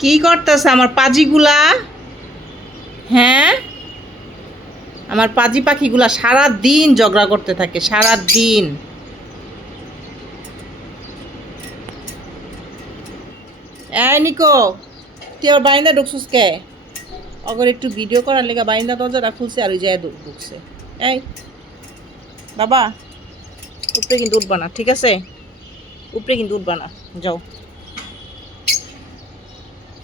কি করতেছে আমার পাজিগুলা? হ্যাঁ, আমার পাজি পাখিগুলা সারা দিন ঝগড়া করতে থাকে, সারা দিন। এই নিকো, তুই আমার বাইন্দা ঢুকছিস কে? অগর একটু ভিডিও করার লেগে বাইন্দা দরজাটা খুলছে আর ওই যায় ঢুকছে। এই বাবা, উপরে কিন্তু উঠবা না, ঠিক আছে? উপরে কিন্তু উঠবা না, যাও।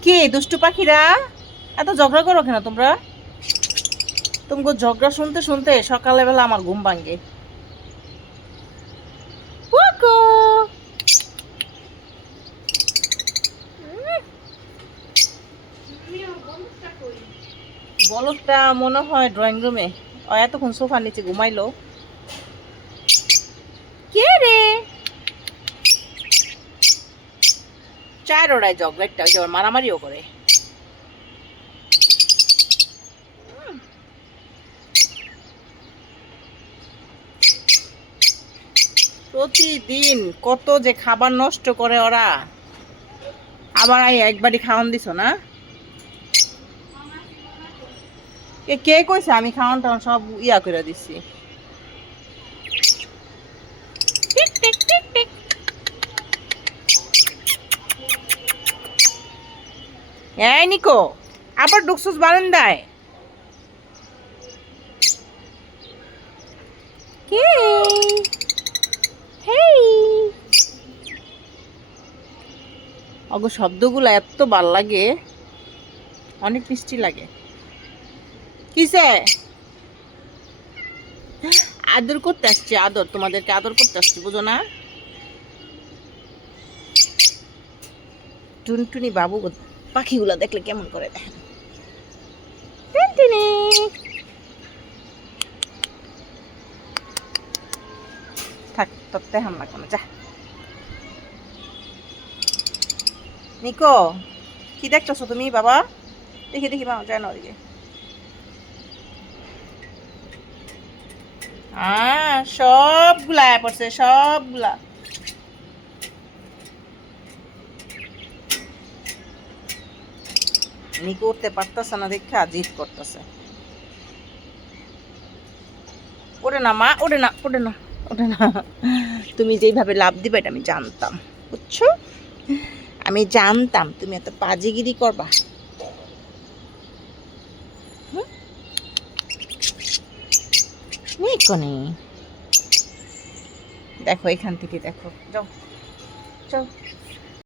কে দুষ্টু পাখিরা এত ঝগড়া করো কেন তোমরা? তোমাকে ঝগড়া শুনতে শুনতে সকালবেলা আমার ঘুম ভাঙ্গে। কুকু। বলদটা মনে হয় ড্রয়িং রুমে, ও এতক্ষণ সোফার নিচে ঘুমাইলো। কে রে? চার ওড়ায় ঝগড়া, একটা ওই যে আবার মারামারিও করে। প্রতিদিন কত যে খাবার নষ্ট করে ওরা। আবার একবারই খাওয়ান দিছো না? কে কইছে আমি খাওয়ান টাওয়ান সব ইয়া করে দিছি? Tick tick tick tick. এই নিকো, আবার ঢুকছুস বারান্দায়? কে? হেই, অগো শব্দগুলো এত ভাল লাগে, অনেক মিষ্টি লাগে। কিসে? আদর করতে আসছি, আদর, তোমাদেরকে আদর করতে আসছি, বুঝো না? টুনটুনি বাবু পাখিগুলা দেখলে কেমন করে দেখেন। টুনটুনি, থাক তত্ত্বে হামলা কেন, যা। নিকো, কি দেখতেছো তুমি বাবা? দেখি দেখি মা যায় না ওদিকে। সবগুলা পড়ছে, সবগুলা। নিকো উঠতে পারতেছে না দেখে জিদ করতেছে। ওরে না মা, ওরে না, ওরে না, ওরে না। তুমি যেইভাবে লাভ দিবে এটা আমি জানতাম, বুঝছো? আমি জানতাম তুমি এত পাজিগিরি করবা। নিকো নি, দেখো এখান থেকে দেখো, যাও যাও।